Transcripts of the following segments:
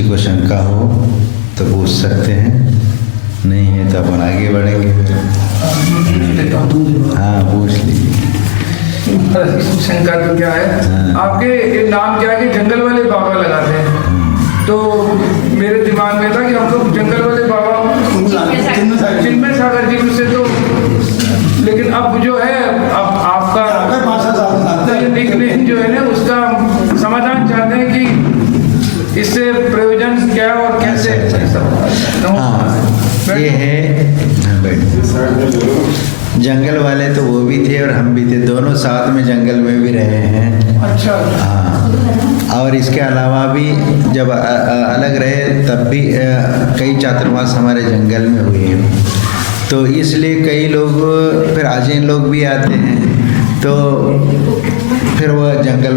किसी को शंका हो तो पूछ सकते हैं, नहीं है तो अपन आगे बढ़ेंगे। हाँ, पूछ लीजिए। शंका तो क्या है, आपके नाम क्या है कि जंगल वाले बाबा लगाते हैं, तो मेरे दिमाग में था कि हम लोग जंगल वाले बाबा चिन्मय सागर जी से, तो लेकिन अब जो है अब आपका निकनेम जो है ना उसका समाधान चाहते हैं कि इससे प्रयोजन क्या और कैसे। हाँ, ये है जंगल वाले तो वो भी थे और हम भी थे, दोनों साथ में जंगल में भी रहे हैं। अच्छा। हाँ, और इसके अलावा भी जब अलग रहे तब भी कई चातुर्मास हमारे जंगल में हुए हैं, तो इसलिए कई लोग फिर अजैन लोग भी आते हैं, तो फिर वह जंगल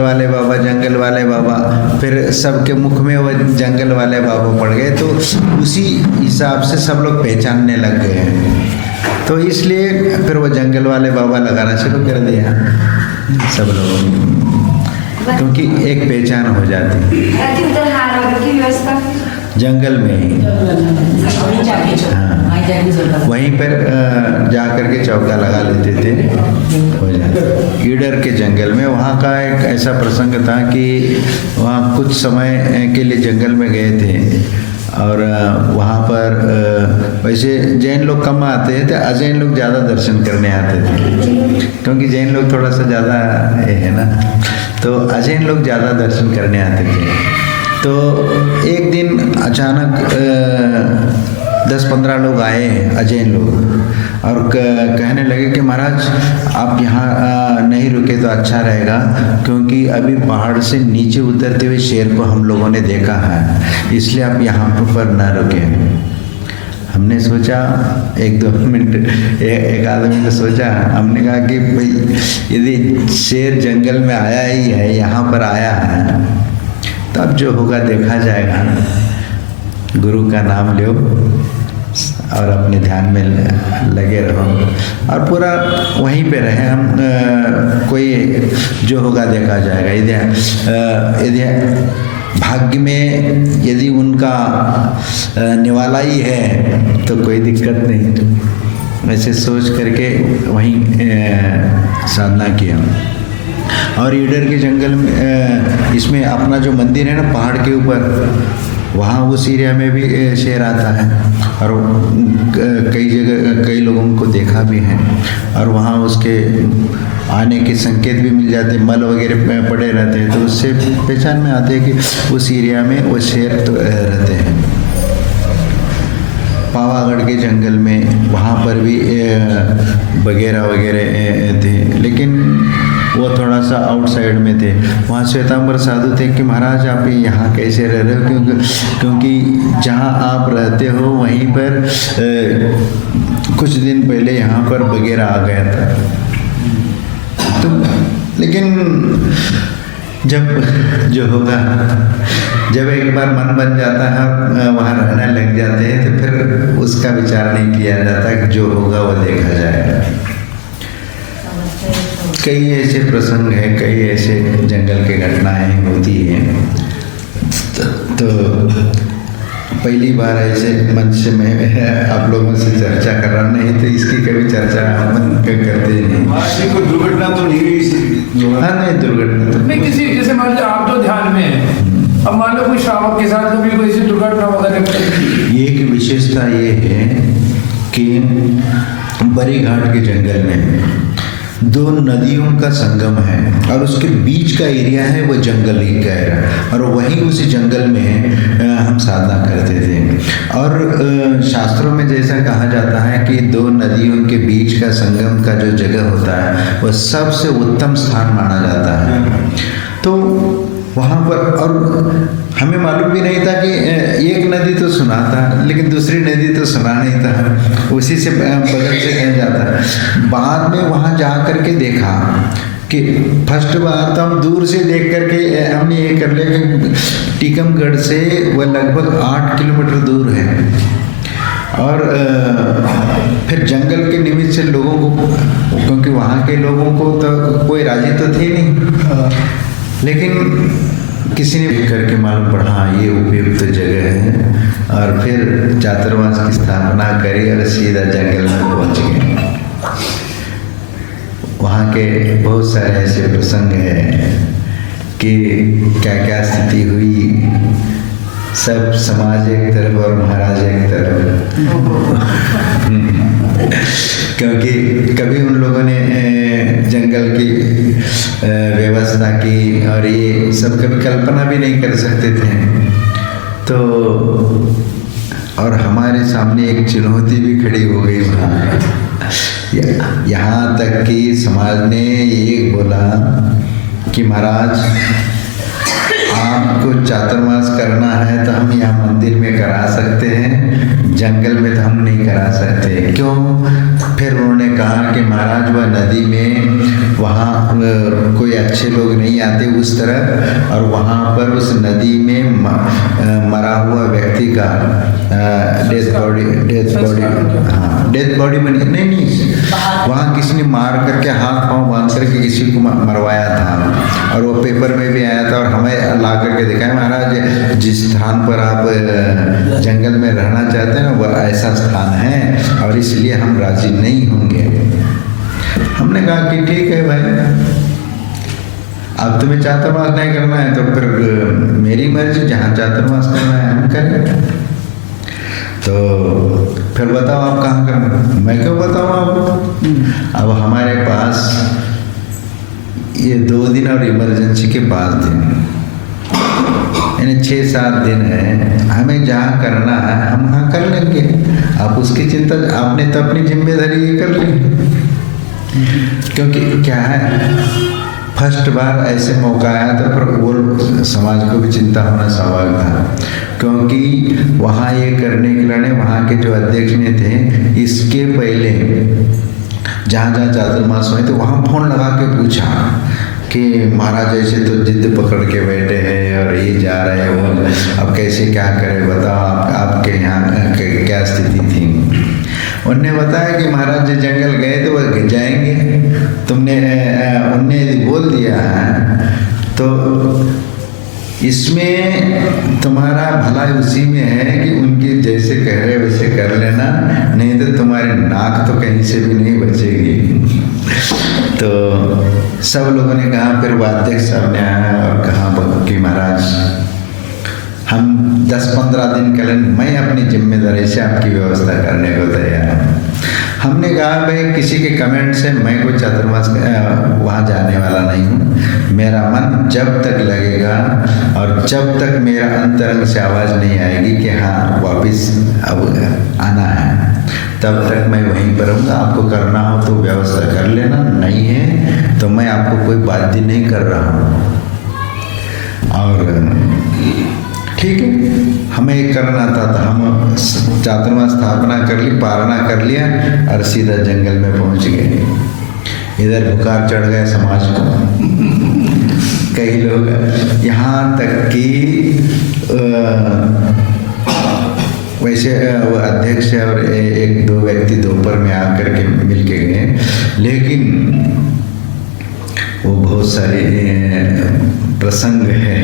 वाले बाबा, फिर सबके मुख में वह जंगल वाले बाबा पड़ गए, तो उसी हिसाब से सब लोग पहचानने लग गए हैं, तो इसलिए फिर वो जंगल वाले बाबा लगाना शुरू कर दिया सब लोगों ने, क्योंकि एक पहचान हो जाती है जंगल में ही। हाँ, वहीं पर जा कर के चौका लगा लेते थे, हो जाता। ईडर के जंगल में वहाँ का एक ऐसा प्रसंग था कि वहाँ कुछ समय के लिए जंगल में गए थे, और वहाँ पर वैसे जैन लोग कम आते थे, अजैन लोग ज़्यादा दर्शन करने आते थे, क्योंकि जैन लोग थोड़ा सा ज़्यादा है ना, तो अजैन लोग ज़्यादा दर्शन करने आते थे। तो एक दिन अचानक 10-15 लोग आए अजैन लोग, और कहने लगे कि महाराज आप यहाँ नहीं रुके तो अच्छा रहेगा, क्योंकि अभी पहाड़ से नीचे उतरते हुए शेर को हम लोगों ने देखा है, इसलिए आप यहाँ पर ना रुके। हमने सोचा 1-2 मिनट, एक आदमी ने सोचा, हमने कहा कि भाई यदि शेर जंगल में आया ही है, यहाँ पर आया है, तब जो होगा देखा जाएगा। गुरु का नाम लो और अपने ध्यान में लगे रहो, और पूरा वहीं पे रहे हम, कोई जो होगा देखा जाएगा। यदि भाग्य में यदि उनका निवाला ही है तो कोई दिक्कत नहीं, ऐसे सोच करके वहीं साधना किया। और ईडर के जंगल में इसमें अपना जो मंदिर है ना पहाड़ के ऊपर, वहाँ उस एरिया में भी शेर आता है, और कई जगह कई लोगों को देखा भी है, और वहाँ उसके आने के संकेत भी मिल जाते, मल वगैरह पड़े रहते हैं, तो उससे पहचान में आते हैं कि उस एरिया में वो शेर तो रहते हैं। पावागढ़ के जंगल में वहाँ पर भी वगैरह थे, लेकिन वो थोड़ा सा आउटसाइड में थे। वहाँ श्वेतांबर साधु थे कि महाराज आप यहाँ कैसे रह रहे हो, क्योंकि जहाँ आप रहते हो वहीं पर कुछ दिन पहले यहाँ पर वगैरह आ गया था। तो लेकिन जब जो होगा, जब एक बार मन बन जाता है, वहाँ रहने लग जाते हैं, तो फिर उसका विचार नहीं किया जाता कि जो होगा वो देखा जाएगा। कई ऐसे प्रसंग हैं, कई ऐसे जंगल की घटनाएं होती हैं। तो पहली बार ऐसे मंच में आप लोगों से चर्चा कर रहा, नहीं तो इसकी कभी चर्चा हम करते नहीं। कोई दुर्घटना तो नहीं हुई? हाँ, नहीं दुर्घटना तो नहीं। किसी जैसे मान लो आप तो ध्यान में हैं, अब मान लो कोई श्रावक के साथ कभी कोई ऐसी दुर्घटना वगैरह। ये की विशेषता ये है कि बरी घाट के जंगल में 2 नदियों का संगम है, और उसके बीच का एरिया है वो जंगल ही का है, और वहीं उसी जंगल में हम साधना करते थे। और शास्त्रों में जैसा कहा जाता है कि 2 नदियों के बीच का संगम का जो जगह होता है वह सबसे उत्तम स्थान माना जाता है। तो वहाँ पर, और हमें मालूम भी नहीं था कि एक नदी तो सुना था, लेकिन दूसरी नदी तो सुना नहीं था, उसी से बगल से कह जाता। बाद में वहाँ जा करके देखा कि फर्स्ट बार तो हम दूर से देख करके हमने ये कर लिया कि टीकमगढ़ से वह लगभग 8 किलोमीटर दूर है, और फिर जंगल के निमित्त से लोगों को, क्योंकि वहाँ के लोगों को तो कोई राजी तो थे नहीं, लेकिन किसी ने करके मालूम पड़ा हाँ ये उपयुक्त जगह है, और फिर चातुर्मास की स्थापना करी और सीधा जंगल में पहुंच गए। वहाँ के बहुत सारे ऐसे प्रसंग हैं कि क्या क्या स्थिति हुई। सब समाज एक तरफ और महाराज एक तरफ क्योंकि कभी उन लोगों ने जंगल की व्यवस्था की और ये सब कभी कल्पना भी नहीं कर सकते थे। तो और हमारे सामने एक चुनौती भी खड़ी हो गई वहाँ। यहाँ तक कि समाज ने ये बोला कि महाराज आपको चातुर्मास करना है तो हम यहाँ मंदिर में करा सकते हैं, जंगल में तो हम नहीं करा सकते। क्यों? फिर उन्होंने कहा कि महाराज वह नदी में वहाँ कोई अच्छे लोग नहीं आते उस तरफ, और वहाँ पर उस नदी में मरा हुआ व्यक्ति का डेथ बॉडी बनी नहीं, वहाँ किसी ने मार करके हाथ पांव बांध करके किसी को मरवाया था, और वो पेपर में भी आया था। और हमें ला करके दिखाया महाराज जिस स्थान पर आप जंगल में रहना चाहते हैं ना वह ऐसा स्थान है, और इसलिए हम राजी नहीं होंगे। हमने कहा कि ठीक है भाई, अब तुम्हें चातुर्मास नहीं करना है तो फिर मेरी मर्जी, जहाँ चातुर्मास करना है हम करें। तो फिर बताओ आप कहाँ करना? मैं क्यों बताऊँ आपको? अब हमारे पास ये 2 दिन और इमरजेंसी के 5 दिन, यानी 6-7 दिन है। हमें जहाँ करना है हम वहाँ कर लेंगे, आप उसकी चिंता, आपने तो अपनी जिम्मेदारी ये कर ली। क्योंकि क्या है, फर्स्ट बार ऐसे मौका आया तो फिर वो समाज को भी चिंता होना स्वाभाविक था, क्योंकि वहाँ ये करने के लिए वहाँ के जो अध्यक्ष ने थे, इसके पहले जहाँ जहाँ चातुर्मास हुए तो वहाँ फोन लगा के पूछा कि महाराज ऐसे तो जिद पकड़ के बैठे हैं और ये जा रहे हैं, वो अब कैसे क्या करें, बताओ आपके यहाँ क्या स्थिति थी। उनने बताया कि महाराज जो जंगल गए तो वह जाएंगे, उनने यदि बोल दिया है तो इसमें तुम्हारा भला उसी में है कि उनकी जैसे कह रहे वैसे कर लेना, नहीं तो तुम्हारी नाक तो कहीं से भी नहीं बचेगी। तो सब लोगों ने कहा, फिर वाध्यक्ष साहब ने आया और कहा कि महाराज हम 10-15 दिन के लिए मैं अपनी जिम्मेदारी से आपकी व्यवस्था करने को तैयार हूँ। हमने कहा भाई किसी के कमेंट से मैं कोई चातुर्मास वहाँ जाने वाला नहीं हूँ। मेरा मन जब तक लगेगा और जब तक मेरा अंतरंग से आवाज़ नहीं आएगी कि हाँ वापस अब आना है, तब तक मैं वहीं पर रहूँगा। आपको करना हो तो व्यवस्था कर लेना, नहीं है तो मैं आपको कोई बाध्य नहीं कर रहा हूँ। और ठीक है, हमें ये करना था तो हम चातुर्मास स्थापना कर ली, पारणा कर लिया और सीधा जंगल में पहुंच गए। इधर बुखार चढ़ गया समाज को। कई लोग यहाँ तक कि वैसे वो अध्यक्ष और 1-2 व्यक्ति दोपहर में आकर के मिल के गए, लेकिन वो बहुत सारे प्रसंग है।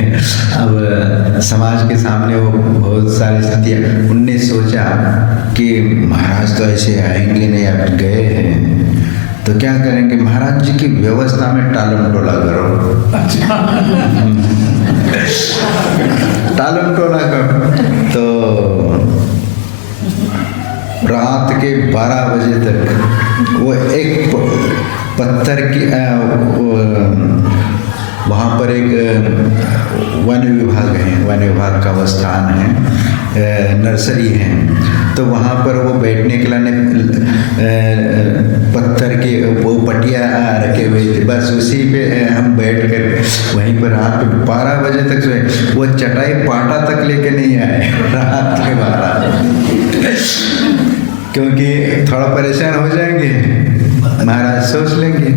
अब समाज के सामने वो बहुत सारी स्थितियाँ, उनने सोचा कि महाराज तो ऐसे आएंगे नहीं, अब गए हैं तो क्या करेंगे, महाराज जी की व्यवस्था में टालम टोला करो। टालम टोला करो। तो रात के 12 बजे तक वो एक पत्थर की वहाँ पर एक वन विभाग है, वन विभाग का वो स्थान है, नर्सरी है। तो वहाँ पर वो बैठने के लिए पत्थर के वो पटिया रखे हुए थे, बस उसी पे हम बैठ कर वहीं पर रात 12 बजे तक सोए। वो चटाई पाटा तक लेके नहीं आए रात के 12, क्योंकि थोड़ा परेशान हो जाएंगे, महाराज सोच लेंगे।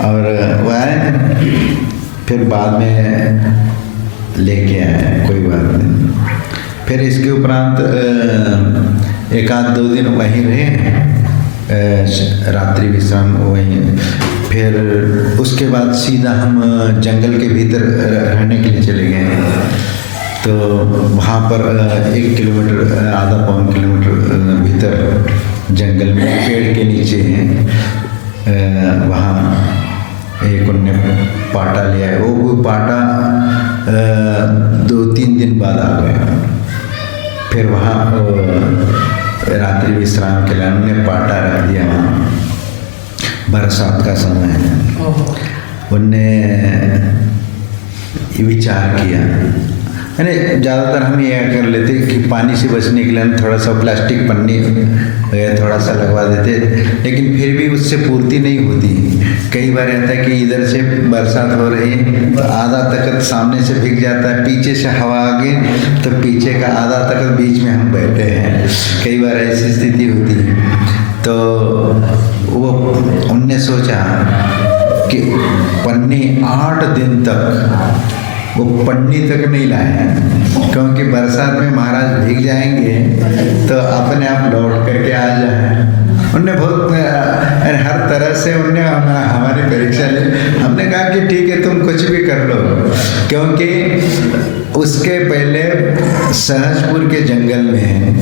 और वह आए, फिर बाद में लेके आए, कोई बात नहीं। फिर इसके उपरांत 1-2 दिन वहीं रहे, रात्रि विश्राम वहीं। फिर उसके बाद सीधा हम जंगल के भीतर रहने के लिए चले गए। तो वहाँ पर 1 किलोमीटर आधा पौन किलोमीटर भीतर जंगल में पेड़ के नीचे हैं, वहाँ एक उनने पाटा लिया है। वो पाटा 2-3 दिन बाद आ गया। फिर वहाँ रात्रि विश्राम के लिए उन्होंने पाटा रख दिया वहाँ। बरसात का समय है। उनने विचार किया, यानी ज़्यादातर हम ये कर लेते कि पानी से बचने के लिए हम थोड़ा सा प्लास्टिक पन्नी थोड़ा सा लगवा देते, लेकिन फिर भी उससे पूर्ति नहीं होती। कई बार रहता है कि इधर से बरसात हो रही है तो आधा तक सामने से भीग जाता है, पीछे से हवा आ गई तो पीछे का आधा तक बीच में हम बैठे हैं। कई बार ऐसी स्थिति होती है। तो वो उनने सोचा कि पन्नी 8 दिन तक वो पन्नी तक नहीं लाए, क्योंकि बरसात में महाराज भीग जाएंगे तो अपने आप लौट करके आ जाए। उनने बहुत हर तरह से उनने हमारी परीक्षा ली। हमने कहा कि ठीक है तुम कुछ भी कर लो, क्योंकि उसके पहले सहजपुर के जंगल में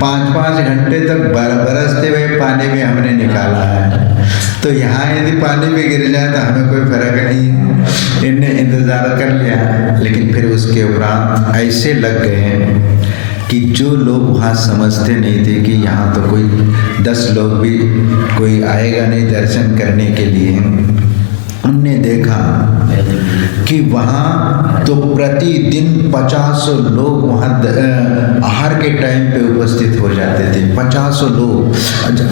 5-5 घंटे तक बरसते हुए पानी में हमने निकाला है। तो यहाँ यदि पानी में गिर जाए तो हमें कोई फर्क नहीं। इनने इंतज़ार कर लिया, लेकिन फिर उसके उपरांत ऐसे लग गए कि जो लोग वहाँ समझते नहीं थे कि यहाँ तो कोई 10 लोग भी कोई आएगा नहीं दर्शन करने के लिए, उनने देखा कि वहाँ तो प्रतिदिन 50 लोग वहाँ आहार के टाइम पे उपस्थित हो जाते थे। 50 लोग,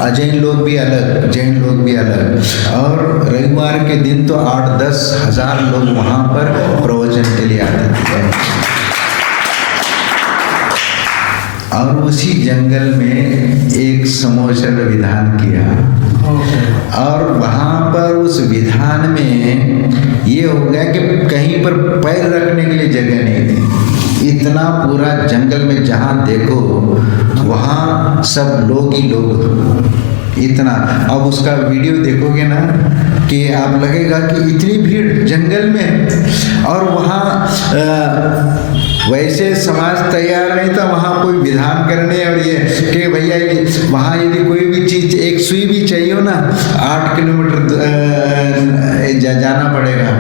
अजैन लोग भी अलग, जैन लोग भी अलग, और रविवार के दिन तो 8-10 हज़ार लोग वहाँ पर प्रवचन के लिए आते थे। और उसी जंगल में एक समोचन विधान किया, और वहाँ पर उस विधान में ये हो गया कि कहीं पर पैर रखने के लिए जगह नहीं थी। इतना पूरा जंगल में जहाँ देखो वहाँ सब लोग ही लोग, इतना। अब उसका वीडियो देखोगे ना कि आप लगेगा कि इतनी भीड़ जंगल में, और वहाँ वैसे समाज तैयार नहीं था वहाँ कोई विधान करने, और ये कि भैया वहाँ यदि कोई भी चीज़, एक सुई भी चाहिए हो ना 8 किलोमीटर जाना पड़ेगा।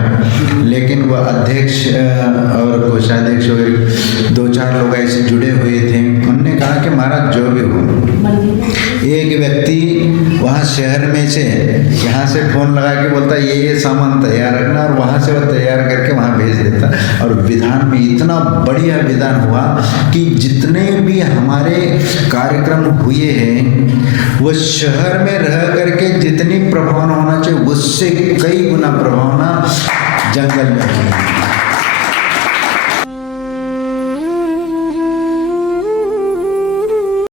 लेकिन वह अध्यक्ष और कोषाध्यक्ष 2-4 लोग ऐसे जुड़े हुए थे। उन्होंने कहा कि महाराज जो भी हो, एक व्यक्ति वहाँ शहर में से यहाँ से फ़ोन लगा के बोलता ये सामान तैयार रखना, और वहाँ से वह तैयार करके वहाँ भेज देता। और विधान में इतना बढ़िया विधान हुआ कि जितने भी हमारे कार्यक्रम हुए हैं वो शहर में रह करके जितनी प्रभावना होना चाहिए उससे कई गुना प्रभावना जंगल में है।